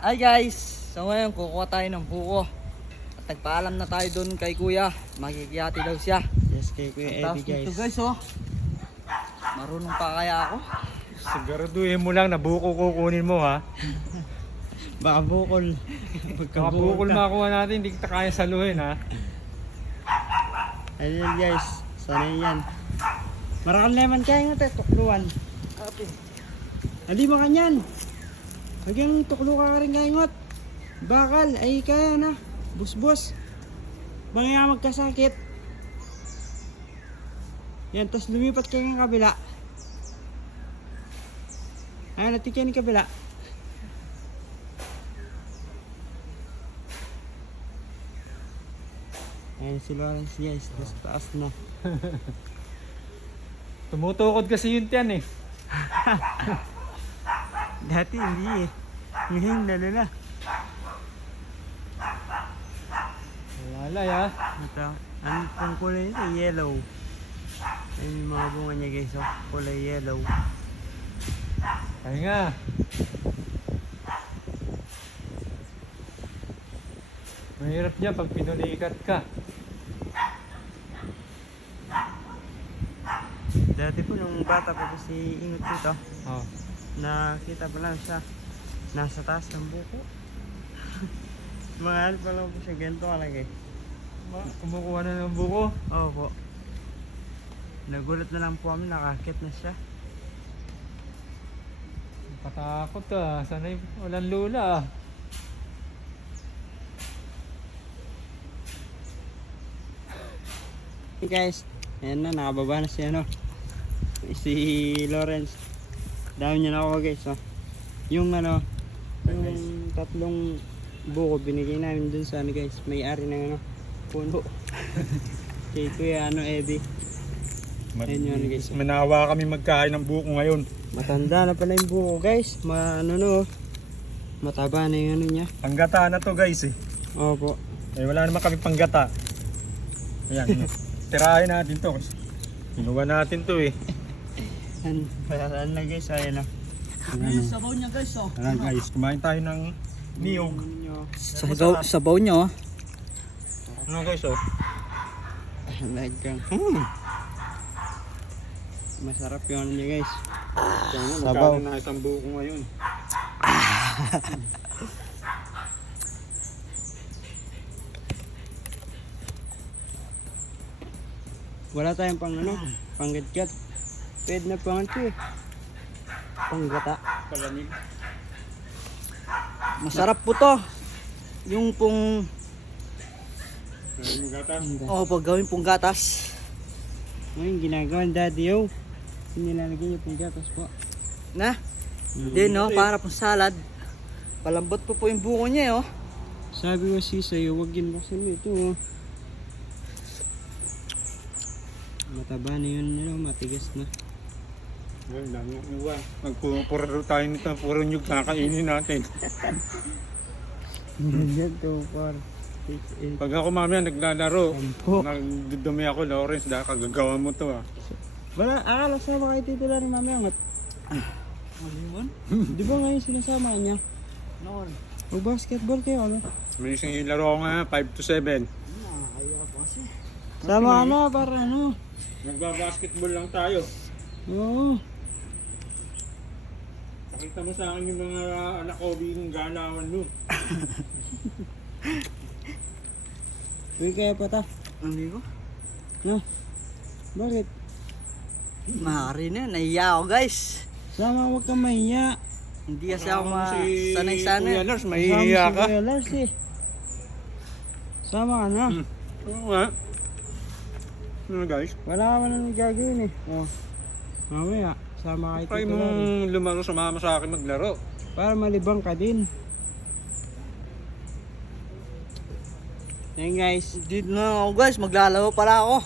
Hi guys! So ngayon kukuha tayo ng buko. At nagpaalam na tayo doon kay kuya. Makikiyati daw siya. Yes, kay Kuya Eddie, guys. Ito guys oh. Marunong pa kaya ako? Siguraduhin mo lang na buko kukunin mo ha. Baka bukol. Baka bukol makuha natin, hindi kita kaya saluhin ha. Ayun guys, sana yan. Marakang lemon kaya nga tayo, tukluan. Ate. Ali mo kanyan. Hagyang tuklo ka rin kaingot. Bakal, ay kaya na. Busbos. Bangya magkasakit. Yan, tas lumipat kayo ng kabila. Ayan, natikyan yung kabila. Ayan si Lawrence guys, nasa taas na. Tumutukod kasi yun tiyan eh. Dati hindi eh. Ngayon lalo na. Lalay ha. Ito, ano pong kulay nito? Yellow. Ayun yung mga bunga niya guys, oh. Kulay yellow. Kaya nga. Mahirap niya pag pinulikat ka. Dati po nung bata pa si Ingot dito, Oh. nakita pa lang siya nasa taas ng buko. Mahal pa lang po siya, ganito kalagay. Kumukuha na ng buko. Oo po. Nagulat na lang po kami, nakakit na siya. Patakot ah. Sana'y walang lula ah. Hey guys, ayan na, nakababa na si ano, si Lawrence. Dami niya na ako guys, oh. Yung ano, yung tatlong buko binigay namin dun sa ano guys, may-ari ng ano, puno. Kay Kuya ano, Eddie. Ayun yun guys. Manawa kami magkain ng buko ngayon. Matanda na pala yung buko guys, ano no, mataba na yung ano niya. Panggata na to guys eh. Opo. Eh wala naman kami panggata. Ayan. Tirahin natin to. Kinuha natin to eh. Saan na guys, ayun na. Yung sabaw niya guys oh. Ayan guys, kumain tayo ng niyog. Sabaw niya oh. Ano guys oh? Lagang. Masarap yung ano niya guys. Sabaw. Na isang buko ngayon. Wala tayong pang ano, panggatgat. Pwede na pang ito eh. Panggata. Palamig. Masarap po to. Yung pong Gatas. pag gawin pong gatas. Ngayon ginagawa ng daddy yo. Nilalagay yung panggatas po. Na? Din no, para pong salad. Palambot po yung buko niya oh. Sabi ko sa'yo, huwag ginbuksan mo ito oh. Mataba na yun, ano, matigas na. Ngayon lang yung iwan. Magpuro tayo nito, puro nyug na kainin natin. Ganyan, 2, 4, 6, 8. Pag ako mamaya naglalaro, Sampo. nagdudumi ako, Lawrence, dahil kagagawa mo to ah. Wala, akala sama kayo titula ni Mami Angat. Malimon? Di ba ngayon sinasama niya? Noon. Mag-basketball kayo, ano? May isang ilaro ko nga, 5 to 7. Nakakaya po kasi. Sama ka na, para ano? Nagbabasketball lang tayo. Oo. Pakita mo sa akin yung mga anak ko, yung galawan mo. Uy, kaya pa ta. Hindi ko. No? Bakit? Maaari na, nahiya ako guys. Sama, huwag kang mahiya. Hindi kasi ako Kuya sanay-sanay. Lars, Sama mahihiya si ka. Kuya Lars eh. Sama ka na. Oo nga. Ano guys? Wala ka man gagawin eh. Oh. Mamaya, sama kayo Try tito mong Larry. lumaro, sumama sa akin maglaro. Para malibang ka din. Yan guys. Hindi na ako guys, maglalaro pala ako.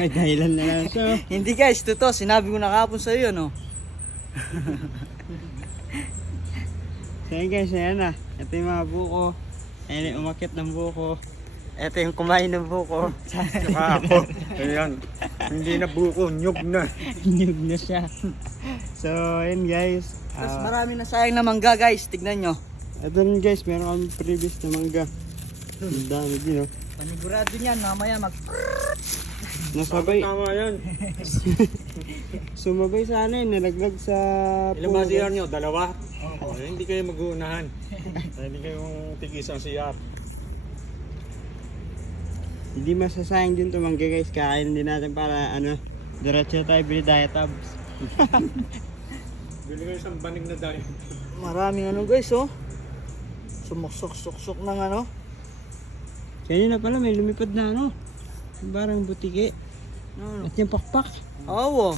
Ay, dahilan na lang siya. Hindi guys, totoo, sinabi ko na kahapon sa iyo no. So yan guys, ayan na. Ito yung mga buko. Ayan yung umakit ng buko. Ito yung kumain ng buko. Saka ako. Ayan. Hindi na buko, nyug na. Nyug na siya. So, ayun guys. Tapos Ah. marami na sayang na mangga guys, tignan nyo. Ito rin guys, meron kami previous na mangga. Ang dami din, oh. Panigurado niyan, mamaya Nasabay, Tama yan. sumabay sana yun, nalaglag sa Ilan ba puno, CR guys. nyo? Dalawa? Hindi kayo mag-uunahan. Hindi kayong tig-isang CR. Hindi masasayang din ito mangga guys, kakain din natin para ano, diretso tayo bili diet tabs. Bili kayo isang banig na dahil. maraming ano guys oh. Sumuksok-suksok ng ano. Kanina pala may lumipad na ano, parang butike. Ano? At yung pakpak. Oo.